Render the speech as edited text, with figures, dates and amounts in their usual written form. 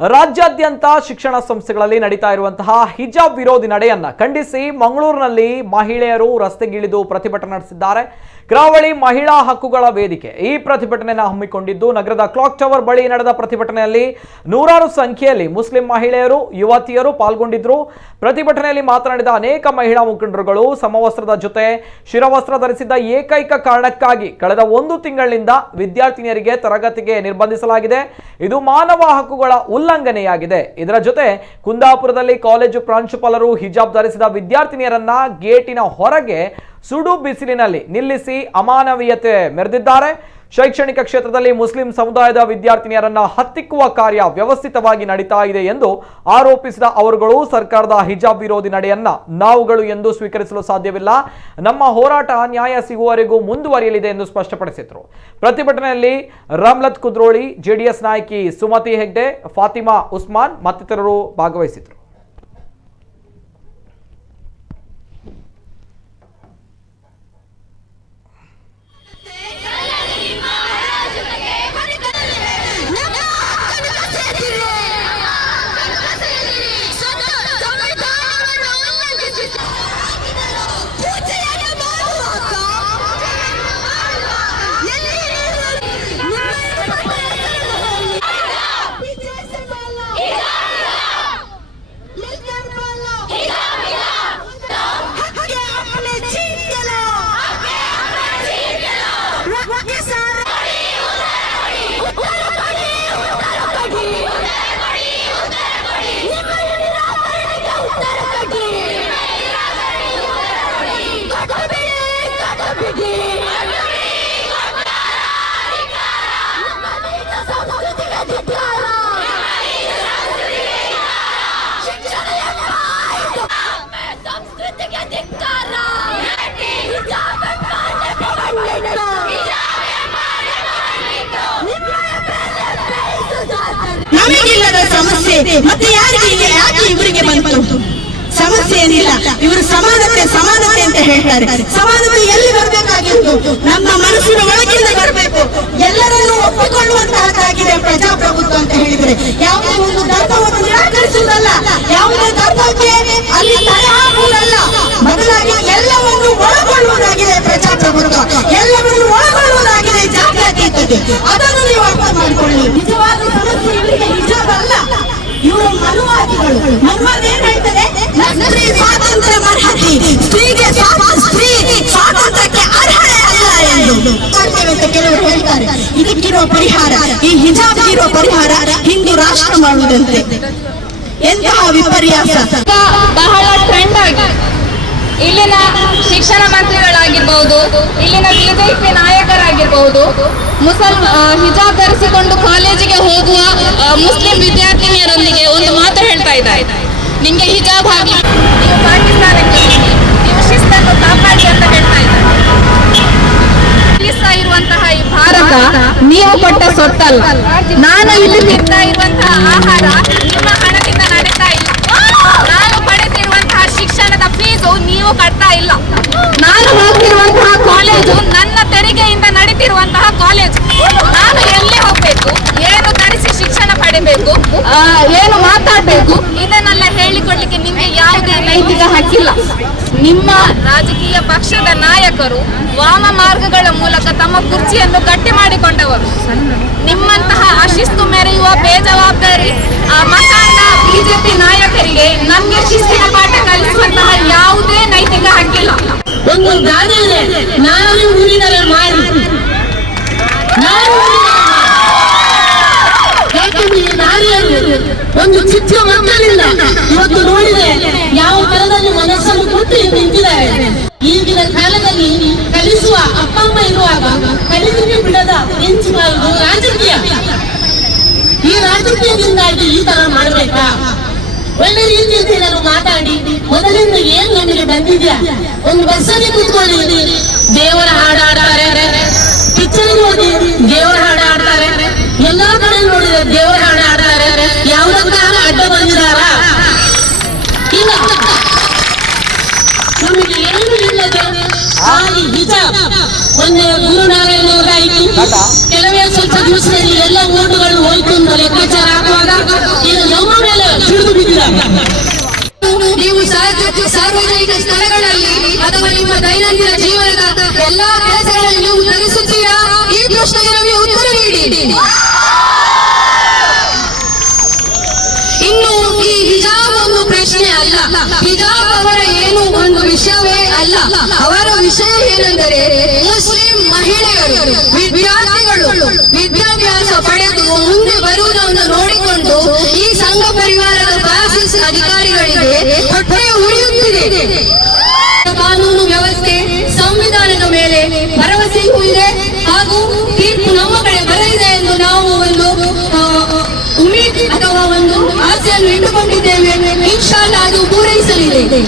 ರಾಜ್ಯಾದ್ಯಂತ ಶಿಕ್ಷಣ ಸಂಸ್ಥೆಗಳಲ್ಲಿ ನಡೀತಾ ಇರುವಂತಹ ಹಿಜಾಬ್ ವಿರೋಧಿ ನಡೆಯನ್ನ ಖಂಡಿಸಿ ಮಂಗಳೂರಿನಲ್ಲಿ ಮಹಿಳೆಯರು ರಸ್ತೆಗಿಳಿದು ಪ್ರತಿಭಟನೆ ನಡೆಸಿದ್ದಾರೆ. ಕರಾವಳಿ ಮಹಿಳಾ ಹಕ್ಕುಗಳ ವೇದಿಕೆ ಈ ಪ್ರತಿಭಟನೆಯನ್ನು ಹಮ್ಮಿಕೊಂಡಿದ್ದು ನಗರದ ಕ್ಲಾಕ್ ಟವರ್ ಬಳಿ ನಡೆದ ಪ್ರತಿಭಟನೆಯಲ್ಲಿ ನೂರಾರು ಸಂಖ್ಯೆಯಲ್ಲಿ ಮುಸ್ಲಿಂ ಮಹಿಳೆಯರು ಯುವತಿಯರು ಪಾಲ್ಗೊಂಡಿದ್ದರು. ಪ್ರತಿಭಟನೆಯಲ್ಲಿ ಮಾತನಾಡಿದ ಅನೇಕ ಮಹಿಳಾ ಮುಖಂಡರುಗಳು ಸಮವಸ್ತ್ರದ ಜೊತೆ ಶಿರವಸ್ತ್ರ ಧರಿಸಿದ್ದ ಏಕೈಕ ಕಾರಣಕ್ಕಾಗಿ ಕಳೆದ 1 ತಿಂಗಳಿನಿಂದ ವಿದ್ಯಾರ್ಥಿನಿಯರಿಗೆ ತರಗತಿಗೆ ನಿರ್ಬಂಧಿಸಲಾಗಿದೆ. ಇದು ಮಾನವ ಹಕ್ಕುಗಳ ಉಲ್ಲಂಘನೆಯಾಗಿದೆ. ಇದರ ಜೊತೆ ಕುಂದಾಪುರದಲ್ಲಿ ಕಾಲೇಜು ಪ್ರಾಂಶುಪಾಲರು ಹಿಜಾಬ್ ಧರಿಸಿದ ವಿದ್ಯಾರ್ಥಿನಿಯರನ್ನ ಗೇಟಿನ ಹೊರಗೆ ಸುಡು ಬಿಸಿಲಿನಲ್ಲಿ ನಿಲ್ಲಿಸಿ ಅಮಾನವೀಯತೆ ಮೆರೆದಿದ್ದಾರೆ. ಶೈಕ್ಷಣಿಕ ಕ್ಷೇತ್ರದಲ್ಲಿ ಮುಸ್ಲಿಂ ಸಮುದಾಯದ ವಿದ್ಯಾರ್ಥಿನಿಯರನ್ನ ಹತ್ತಿಕ್ಕುವ ಕಾರ್ಯ ವ್ಯವಸ್ಥಿತವಾಗಿ ನಡೀತಾ ಇದೆ ಎಂದು ಆರೋಪಿಸಿದ ಅವರುಗಳು ಸರ್ಕಾರದ ಹಿಜಾಬ್ ವಿರೋಧಿ ನಡೆಯನ್ನ ನಾವುಗಳು ಎಂದು ಸ್ವೀಕರಿಸಲು ಸಾಧ್ಯವಿಲ್ಲ. ನಮ್ಮ ಹೋರಾಟ ನ್ಯಾಯ ಸಿಗುವವರೆಗೂ ಮುಂದುವರಿಯಲಿದೆ ಎಂದು ಸ್ಪಷ್ಟಪಡಿಸಿದರು. ಪ್ರತಿಭಟನೆಯಲ್ಲಿ ರಾಮ್ಲತ್ ಕುದ್ರೋಳಿ, ಜೆಡಿಎಸ್ ನಾಯಕಿ ಸುಮತಿ ಹೆಗ್ಡೆ, ಫಾತಿಮಾ ಉಸ್ಮಾನ್ ಮತ್ತಿತರರು ಭಾಗವಹಿಸಿದರು. ನಮಗಿಲ್ಲದ ಸಮಸ್ಯೆ ಮತ್ತೆ ಯಾರಿಗೆ ಯಾಕೆ ಇವರಿಗೆ ಬಂತು? ಸಮಸ್ಯೆ ಏನಿಲ್ಲ, ಇವರು ಸಮಾನತೆ ಅಂತ ಹೇಳ್ತಾರೆ. ಸಮಾನತೆ ಎಲ್ಲಿ ಬರಬೇಕಾಗಿತ್ತು? ನಮ್ಮ ಮನಸ್ಸಿನ ಒಳಗಿಂದ ಬರಬೇಕು. ಎಲ್ಲರನ್ನು ಒಪ್ಪಿಕೊಳ್ಳುವಂತಹದ್ದಾಗಿದೆ ಪ್ರಜಾಪ್ರಭುತ್ವ ಅಂತ ಹೇಳಿದ್ರೆ. ಯಾವುದೇ ಒಂದು ಧರ್ಮವನ್ನು ನಿರಾಕರಿಸುವುದಲ್ಲ, ಯಾವುದೇ ಧರ್ಮಕ್ಕೆ ಅಲ್ಲಿ ತಡೆ ಹಾಕುವುದಲ್ಲ, ಬದಲಾಗಿ ಎಲ್ಲವನ್ನು ಒಳಗೊಳ್ಳುವುದಾಗಿದೆ ಪ್ರಜಾಪ್ರಭುತ್ವ, ಎಲ್ಲವನ್ನು ಒಳಗೊಳ್ಳುವುದಾಗಿದೆ ಜಾತ್ಯತೀತತೆ. ಅದನ್ನು ನೀವು ಅರ್ಥ ಮಾಡಿಕೊಳ್ಳಿ. ನಿಜವಾದ ಸಮಸ್ಯೆ ಇವರಿಗೆ ಹಿಜಾಬ್ ಅಲ್ಲ, ಇವರು ಮನುವಾದಿಗಳು. ಮನುವಾದ ಏನ್ ಹೇಳ್ತಾರೆ? ಸ್ತ್ರೀ ಸ್ವಾತಂತ್ರ್ಯ ಅರ್ಹತೆ, ಸ್ತ್ರೀಗೆ ಸ್ತ್ರೀ ಸ್ವಾತಂತ್ರ್ಯಕ್ಕೆ ಅರ್ಹತೆ ಅಲ್ಲ ಎಂದು ಅಂತ ಕೆಲವರು ಹೇಳ್ತಾರೆ. ಇದಕ್ಕಿರೋ ಪರಿಹಾರ, ಈ ಹಿಜಾಬ್ಗಿರೋ ಪರಿಹಾರ ಹಿಂದೂ ರಾಷ್ಟ್ರ ಮಾಡುವುದಂತೆ. ಎಂತಹ ವಿಪರ್ಯಾಸ! ಬಹಳ ಟ್ರೆಂಡ್ ಆಗಿ ಇಲ್ಲಿನ ಶಿಕ್ಷಣ ಮಂತ್ರಿಗಳಾಗಿರ್ಬಹುದು, ಇಲ್ಲಿನ ಬಿಜೆಪಿ ನಾಯಕರಾಗಿರ್ಬಹುದು, ಹಿಜಾಬ್ ಧರಿಸಿಕೊಂಡು ಕಾಲೇಜಿಗೆ ಹೋಗುವ ಮುಸ್ಲಿಂ ವಿದ್ಯಾರ್ಥಿನಿಯರೊಂದಿಗೆ ಒಂದು ಮಾತು ಹೇಳ್ತಾ ಇದ್ದಾರೆ. ನಿಮ್ಗೆ ಹಿಜಾಬ್ ಹಾಕಿ ನೀವು ಪಾಕಿಸ್ತಾನಕ್ಕೆ ಹೋಗಿ, ನೀವು ಶಿಸ್ತನ್ನು ಕಾಪಾಡಿ ಅಂತ ಹೇಳ್ತಾ ಇದ್ದಾರೆ. ಇರುವಂತಹ ಈ ಭಾರತ ನೀವು ಕೊಟ್ಟ ಸೊತ್ತಲ್ಲ. ನಾನು ಇಲ್ಲಿ ತಿಂತಾ ಇರುವಂತಹ ಆಹಾರ ನಿಮ್ಮ ಹಣದಿಂದ ನಡೀತಾ ಇಲ್ಲ. ನಾನು ಪಡೆದಿರುವಂತಹ ಶಿಕ್ಷಣದ ಫೀಸು ನೀವು ಕಟ್ತಾ ಇಲ್ಲ. ನಾನು ಹೋಗ್ತಿರುವಂತಹ ಕಾಲೇಜು ನನ್ನ ತೆರಿಗೆಯಿಂದ ನಡೀತಿರುವಂತಹ ಕಾಲೇಜು. ನಾನು ಎಲ್ಲಿ ಹೋಗ್ಬೇಕು, ಏನು ಧರಿಸಿ ಶಿಕ್ಷಣ ಪಡಿಬೇಕು, ಏನು ಮಾತಾಡ್ಬೇಕು, ಇದನ್ನೆಲ್ಲ ಹೇಳಿಕೊಡ್ಲಿಕ್ಕೆ ನಿಮ್ಗೆ ಯಾವುದೇ ನೈತಿಕ ಹಕ್ಕಿಲ್ಲ. ನಿಮ್ಮ ರಾಜಕೀಯ ಪಕ್ಷದ ನಾಯಕರು ವಾಮ ಮಾರ್ಗಗಳ ಮೂಲಕ ತಮ್ಮ ಕುರ್ಚಿಯನ್ನು ಗಟ್ಟಿ ಮಾಡಿಕೊಂಡವರು. ನಿಮ್ಮಂತಹ ಅಶಿಸ್ತು ಮೆರೆಯುವ ಬೇಜವಾಬ್ದಾರಿ ಮತಾಂಧ ಬಿಜೆಪಿ ನಾಯಕರಿಗೆ ನಮ್ಗೆ ಶಿಸ್ತಿನ ಪಾಠ ಕಲಿಸುವಂತಹ ಯಾವುದೇ ನೈತಿಕ ಹಕ್ಕಿಲ್ಲ. ಒಂದು ಗಾದೆ ಇದೆ, ನಾನು ಉಳಿದರೆ ಮಾಡಿ, ಒಂದು ಚಿಕ್ಕ ಮಕ್ಕಳಿಂದ ಇವತ್ತು ನೋಡಿದೆ ಯಾವ ತರದಲ್ಲಿ ಮನಸ್ಸನ್ನು ಕೊಟ್ಟು ನಿಂತಿದ್ದಾರೆ. ಈಗಿನ ಕಾಲದಲ್ಲಿ ಕಲಿಸುವ ಅಪ್ಪ ಅಮ್ಮ ಇರುವಾಗ ಕಲಿಸಿಗೆ ಬಿಡದ ನಿಂಚಿಬಾರದು ರಾಜಕೀಯ. ಈ ರಾಜಕೀಯದಿಂದಾಗಿ ಈ ತರ ಮಾಡ್ಬೇಕಾ? ಒಳ್ಳೆ ರೀತಿಯಲ್ಲಿ ನಾನು ಮಾತಾಡಿ ಮೊದಲಿಂದ ಏನ್ ನಮಗೆ ಬಂದಿದ್ಯಾ? ಒಂದು ಬಸ್ಸಲ್ಲಿ ಕೂತ್ಕೊಳ್ಳಿ, ದೇವರ ಹಾಡು ಹಾಡ್ತಾರೆ, ಪಿಕ್ಚರ್ ನೋಡಿ ದೇವರ ಹಾಡು ಹಾಡ್ತಾರೆ, ಎಲ್ಲಾ ಕಡೆ ನೋಡಿದ್ರೆ ದೇವರ ಹಾಡು ಹಾಡ್ತಾರೆ. ಯಾವುದಕ್ಕಾದ್ರೂ ಅಡ್ಡ ಬಂದಿದಾರ? ಇಲ್ಲ. ನಮಗೆ ಏನು ಇಲ್ಲದೆ ಹಿಜಾಬ್ ಒಂದೇ ಗುರುನಾರಾಯಣವರಾಯಿತು. ಕೆಲವೇ ಸ್ವಲ್ಪ ದಿವಸದಲ್ಲಿ ಎಲ್ಲ ಓಟುಗಳು ಹೋಯ್ತು ಅಂತ ಲೆಕ್ಕಾಚಾರ ಆಗುವಾಗ ಅವರ ಏನು ಒಂದು ವಿಷಯವೇ ಅಲ್ಲ. ಅವರ ವಿಷಯ ಏನೆಂದರೆ ಮುಸ್ಲಿಂ ಮಹಿಳೆಯರು ವಿದ್ಯಾರ್ಥಿಗಳು ವಿದ್ಯಾಭ್ಯಾಸ ಪಡೆದು ಮುಂದೆ ಬರುವುದನ್ನು ನೋಡಿಕೊಂಡು ಈ ಸಂಘ ಪರಿವಾರದ ಫ್ಯಾಸಿಸ್ಟ್ ಅಧಿಕಾರಿಗಳಿಗೆ ಹೊಟ್ಟೆ ಉರಿಯುತ್ತಿದೆ. ಕಾನೂನು ವ್ಯವಸ್ಥೆ ಸಂವಿಧಾನದ ಮೇಲೆ ಭರವಸೆಯೂ ಇದೆ ಹಾಗೂ ತೀರ್ಪು ನಮ್ಮ ಕಡೆ ಬರಲಿದೆ ಎಂದು ನಾವು ಒಂದು ಉಮೇದ್ ಅಥವಾ ಒಂದು ಆಸೆಯನ್ನು ಇಟ್ಟುಕೊಂಡಿದ್ದೇವೆ. ಇನ್ಶಾಅಲ್ಲಾ ಅದು ಪೂರೈಸಲಿದೆ.